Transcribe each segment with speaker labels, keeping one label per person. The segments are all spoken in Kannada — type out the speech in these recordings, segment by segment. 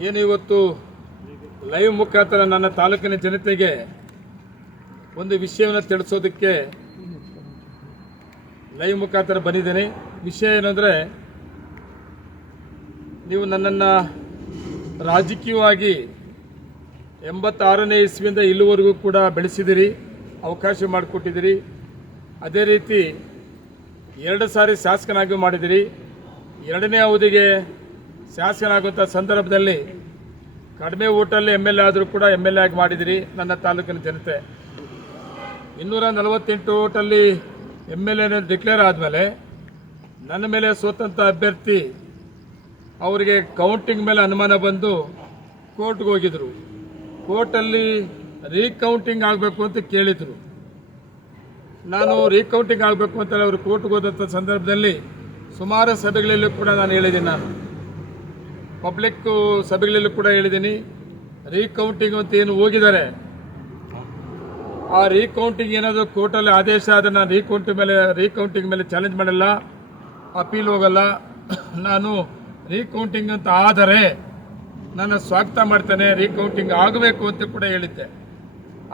Speaker 1: ಏನು ಇವತ್ತು ಲೈವ್ ಮುಖಾಂತರ ನನ್ನ ತಾಲೂಕಿನ ಜನತೆಗೆ ಒಂದು ವಿಷಯವನ್ನು ತಿಳಿಸೋದಕ್ಕೆ ಲೈವ್ ಮುಖಾಂತರ ಬಂದಿದ್ದೇನೆ. ವಿಷಯ ಏನಂದರೆ, ನೀವು ನನ್ನನ್ನು ರಾಜಕೀಯವಾಗಿ ಎಂಬತ್ತಾರನೇ ಇಸ್ವಿಯಿಂದ ಇಲ್ಲಿವರೆಗೂ ಕೂಡ ಬೆಳೆಸಿದಿರಿ, ಅವಕಾಶ ಮಾಡಿಕೊಟ್ಟಿದ್ದೀರಿ ಅದೇ ರೀತಿ ಎರಡು ಸಾರಿ ಶಾಸಕನಾಗಿ ಮಾಡಿದಿರಿ. ಎರಡನೇ ಅವಧಿಗೆ ಶಾಸಕನಾಗುವಂಥ ಸಂದರ್ಭದಲ್ಲಿ ಕಡಿಮೆ ಓಟಲ್ಲಿ ಎಂ ಎಲ್ ಎ ಆದರೂ ಕೂಡ ಎಂ ಎಲ್ ಎ ಆಗಿ ಮಾಡಿದಿರಿ ನನ್ನ ತಾಲೂಕಿನ ಜನತೆ. ಇನ್ನೂರ ನಲವತ್ತೆಂಟು ಓಟಲ್ಲಿ ಎಂ ಎಲ್ ಎ ಡಿಕ್ಲೇರ್ ಆದಮೇಲೆ ನನ್ನ ಮೇಲೆ ಸೋತಂಥ ಅಭ್ಯರ್ಥಿ ಅವರಿಗೆ ಕೌಂಟಿಂಗ್ ಮೇಲೆ ಅನುಮಾನ ಬಂದು ಕೋರ್ಟ್ಗೆ ಹೋಗಿದ್ರು. ಕೋರ್ಟಲ್ಲಿ ರೀಕೌಂಟಿಂಗ್ ಆಗಬೇಕು ಅಂತ ಕೇಳಿದರು. ನಾನು ರೀಕೌಂಟಿಂಗ್ ಆಗಬೇಕು ಅಂತ ಅವರು ಕೋರ್ಟ್ಗೆ ಹೋದಂಥ ಸಂದರ್ಭದಲ್ಲಿ ಸುಮಾರು ಸಭೆಗಳಲ್ಲೂ ಕೂಡ ನಾನು ಹೇಳಿದ್ದೀನಿ ನಾನು. ಪಬ್ಲಿಕ್ ಸಭೆಗಳಲ್ಲೂ ಕೂಡ ಹೇಳಿದ್ದೀನಿ. ರೀಕೌಂಟಿಂಗ್ ಅಂತ ಏನು ಹೋಗಿದ್ದಾರೆ. ಆ ರೀಕೌಂಟಿಂಗ್ ಏನಾದರೂ ಕೋರ್ಟಲ್ಲಿ ಆದೇಶ ಆದರೆ ನಾನು ರೀಕೌಂಟಿಂಗ್ ಮೇಲೆ ರೀಕೌಂಟಿಂಗ್ ಮೇಲೆ ಚಾಲೆಂಜ್ ಮಾಡಲ್ಲ. ಅಪೀಲ್ ಹೋಗಲ್ಲ. ನಾನು ರೀಕೌಂಟಿಂಗ್ ಅಂತ ಆದರೆ ನಾನು ಸ್ವಾಗತ ಮಾಡ್ತೇನೆ. ರೀಕೌಂಟಿಂಗ್ ಆಗಬೇಕು ಅಂತ ಕೂಡ ಹೇಳಿದ್ದೆ.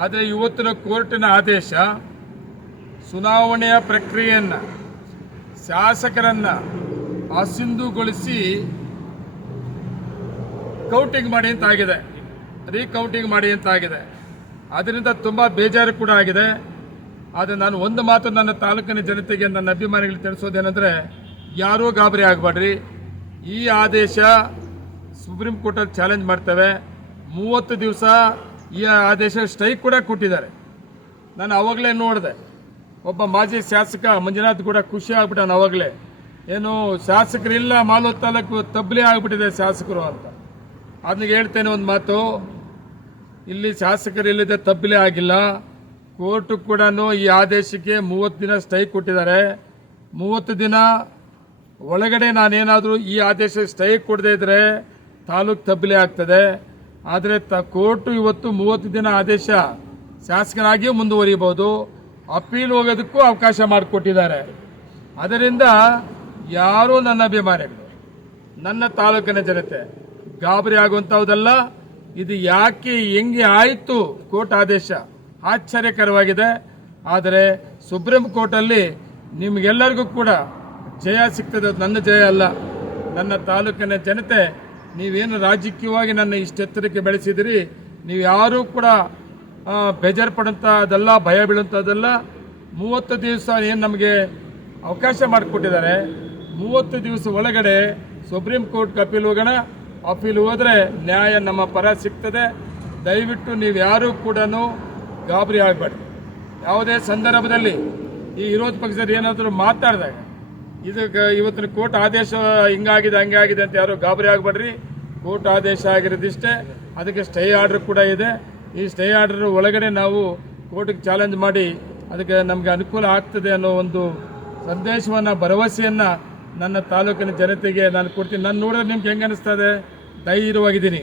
Speaker 1: ಆದರೆ ಇವತ್ತಿನ ಕೋರ್ಟಿನ ಆದೇಶ ಚುನಾವಣೆಯ ಪ್ರಕ್ರಿಯೆಯನ್ನು ಶಾಸಕರನ್ನು ಅಸಿಂಧುಗೊಳಿಸಿ ಕೌಂಟಿಂಗ್ ಮಾಡಿ ಅಂತ ಆಗಿದೆ. ರೀಕೌಂಟಿಂಗ್ ಮಾಡಿ ಅಂತ ಆಗಿದೆ. ಅದರಿಂದ ತುಂಬ ಬೇಜಾರು ಕೂಡ ಆಗಿದೆ. ಆದರೆ ನಾನು ಒಂದು ಮಾತು ನನ್ನ ತಾಲೂಕಿನ ಜನತೆಗೆ, ನನ್ನ ಅಭಿಮಾನಿಗಳಿಗೆ ತಿಳಿಸೋದೇನೆಂದರೆ, ಯಾರೂ ಗಾಬರಿ ಆಗಬೇಡ್ರಿ. ಈ ಆದೇಶ ಸುಪ್ರೀಂ ಕೋರ್ಟಲ್ಲಿ ಚಾಲೆಂಜ್ ಮಾಡ್ತೇವೆ. ಮೂವತ್ತು ದಿವಸ ಈ ಆದೇಶ ಸ್ಟ್ರೈಕ್ ಕೂಡ ಕೊಟ್ಟಿದ್ದಾರೆ. ನಾನು ಅವಾಗಲೇ ನೋಡಿದೆ. ಒಬ್ಬ ಮಾಜಿ ಶಾಸಕ ಮಂಜುನಾಥ್ ಕೂಡ ಖುಷಿ ಆಗ್ಬಿಟ್ಟಾನ ಅವಾಗಲೇ. ಏನು ಶಾಸಕರಿಲ್ಲ ಮಾಲೂರು ತಾಲೂಕು ತಬ್ಲಿ ಆಗಿಬಿಟ್ಟಿದೆ ಶಾಸಕರು ಅಂತ. ಅದನ್ನ ಹೇಳ್ತೇನೆ ಒಂದು ಮಾತು. ಇಲ್ಲಿ ಶಾಸಕರಿಲ್ಲದೆ ತಬ್ಬಿಲೆ ಆಗಿಲ್ಲ. ಕೋರ್ಟು ಕೂಡ ಈ ಆದೇಶಕ್ಕೆ ಮೂವತ್ತು ದಿನ ಸ್ಟೈ ಕೊಟ್ಟಿದ್ದಾರೆ. ಮೂವತ್ತು ದಿನ ಒಳಗಡೆ ನಾನೇನಾದರೂ ಈ ಆದೇಶ ಸ್ಟೈ ಕೊಡದೇ ಇದ್ರೆ ತಾಲೂಕು ತಬ್ಬಿಲೆ ಆಗ್ತದೆ. ಆದರೆ ತ ಕೋರ್ಟು ಇವತ್ತು ಮೂವತ್ತು ದಿನ ಆದೇಶ ಶಾಸಕನಾಗಿಯೂ ಮುಂದುವರಿಬಹುದು ಅಪೀಲ್ ಹೋಗೋದಕ್ಕೂ ಅವಕಾಶ ಮಾಡಿಕೊಟ್ಟಿದ್ದಾರೆ. ಅದರಿಂದ ಯಾರೂ ನನ್ನ ಅಭಿಮಾನಿಗಳು, ನನ್ನ ತಾಲೂಕಿನ ಜನತೆ ಗಾಬರಿ ಆಗುವಂತಹದಲ್ಲ. ಇದು ಯಾಕೆ ಹೆಂಗೆ ಆಯಿತು? ಕೋರ್ಟ್ ಆದೇಶ ಆಶ್ಚರ್ಯಕರವಾಗಿದೆ. ಆದರೆ ಸುಪ್ರೀಂ ಕೋರ್ಟಲ್ಲಿ ನಿಮಗೆಲ್ಲರಿಗೂ ಕೂಡ ಜಯ ಸಿಗ್ತದೆ. ನನ್ನ ಜಯ ಅಲ್ಲ. ನನ್ನ ತಾಲೂಕಿನ ಜನತೆ, ನೀವೇನು ರಾಜಕೀಯವಾಗಿ ನನ್ನ ಇಷ್ಟೆತ್ತರಕ್ಕೆ ಬೆಳೆಸಿದಿರಿ. ನೀವು ಯಾರೂ ಕೂಡ ಬೇಜಾರು ಪಡೋಂಥದ್ದಲ್ಲ ಭಯ ಬೀಳುವಂಥದ್ದಲ್ಲ ಮೂವತ್ತು ದಿವಸ ಏನು ನಮಗೆ ಅವಕಾಶ ಮಾಡಿಕೊಟ್ಟಿದ್ದಾರೆ. ಮೂವತ್ತು ದಿವಸ ಒಳಗಡೆ ಸುಪ್ರೀಂ ಕೋರ್ಟ್ ಅಪೀಲ್ ಹೋಗೋಣ. ಅಪೀಲ್ ಹೋದರೆ ನ್ಯಾಯ ನಮ್ಮ ಪರ ಸಿಗ್ತದೆ. ದಯವಿಟ್ಟು ನೀವು ಯಾರೂ ಕೂಡ ಗಾಬರಿ ಆಗಬೇಡಿ ಯಾವುದೇ ಸಂದರ್ಭದಲ್ಲಿ ಈ ವಿರೋಧ ಪಕ್ಷದ ಏನಾದರೂ ಮಾತಾಡಿದಾಗ, ಇದು ಇವತ್ತಿನ ಕೋರ್ಟ್ ಆದೇಶ ಹಿಂಗಾಗಿದೆ, ಹಂಗಾಗಿದೆ ಅಂತ ಯಾರು ಗಾಬರಿ ಆಗಬೇಡ್ರಿ. ಕೋರ್ಟ್ ಆದೇಶ ಆಗಿರೋದಿಷ್ಟೇ, ಅದಕ್ಕೆ ಸ್ಟೇ ಆರ್ಡರ್ ಕೂಡ ಇದೆ. ಈ ಸ್ಟೇ ಆರ್ಡರ್ ಒಳಗಡೆ ನಾವು ಕೋರ್ಟ್ಗೆ ಚಾಲೆಂಜ್ ಮಾಡಿ, ಅದಕ್ಕೆ ನಮಗೆ ಅನುಕೂಲ ಆಗ್ತದೆ ಅನ್ನೋ ಒಂದು ಸಂದೇಶವನ್ನು, ಭರವಸೆಯನ್ನು ನನ್ನ ತಾಲೂಕಿನ ಜನತೆಗೆ ನಾನು ಕೊಡ್ತೀನಿ. ನಾನು ನೋಡಿದ್ರೆ ನಿಮ್ಗೆ ಹೆಂಗೆ ಅನಿಸ್ತದೆ? ಧೈರ್ಯವಾಗಿದ್ದೀನಿ.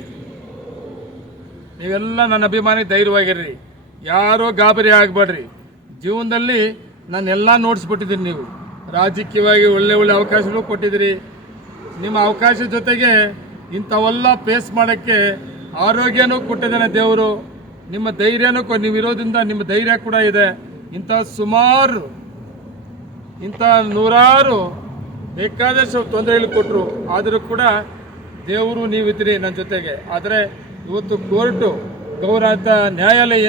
Speaker 1: ನೀವೆಲ್ಲ ನನ್ನ ಅಭಿಮಾನಿ, ಧೈರ್ಯವಾಗಿರ್ರಿ. ಯಾರೋ ಗಾಬರಿ ಆಗಬೇಡ್ರಿ. ಜೀವನದಲ್ಲಿ ನಾನೆಲ್ಲ ನೋಡಿಸ್ಬಿಟ್ಟಿದ್ದೀನಿ ನೀವು. ರಾಜಕೀಯವಾಗಿ ಒಳ್ಳೆ ಒಳ್ಳೆ ಅವಕಾಶಗಳು ಕೊಟ್ಟಿದ್ದೀರಿ. ನಿಮ್ಮ ಅವಕಾಶ ಜೊತೆಗೆ ಇಂಥವೆಲ್ಲ ಫೇಸ್ ಮಾಡೋಕ್ಕೆ ಆರೋಗ್ಯನೂ ಕೊಟ್ಟಿದ್ದಾನೆ ದೇವರು. ನಿಮ್ಮ ಧೈರ್ಯನೂ ನೀವು ಇರೋದ್ರಿಂದ ನಿಮ್ಮ ಧೈರ್ಯ ಕೂಡ ಇದೆ. ಇಂಥ ಸುಮಾರು, ಇಂಥ ನೂರಾರು ಬೇಕಾದಷ್ಟು ತೊಂದರೆಗಳು ಕೊಟ್ಟರು ಆದರೂ ಕೂಡ ದೇವರು ನೀವಿದ್ದೀರಿ ನನ್ನ ಜೊತೆಗೆ. ಆದರೆ ಇವತ್ತು ಕೋರ್ಟು ಗೌರವ ನ್ಯಾಯಾಲಯ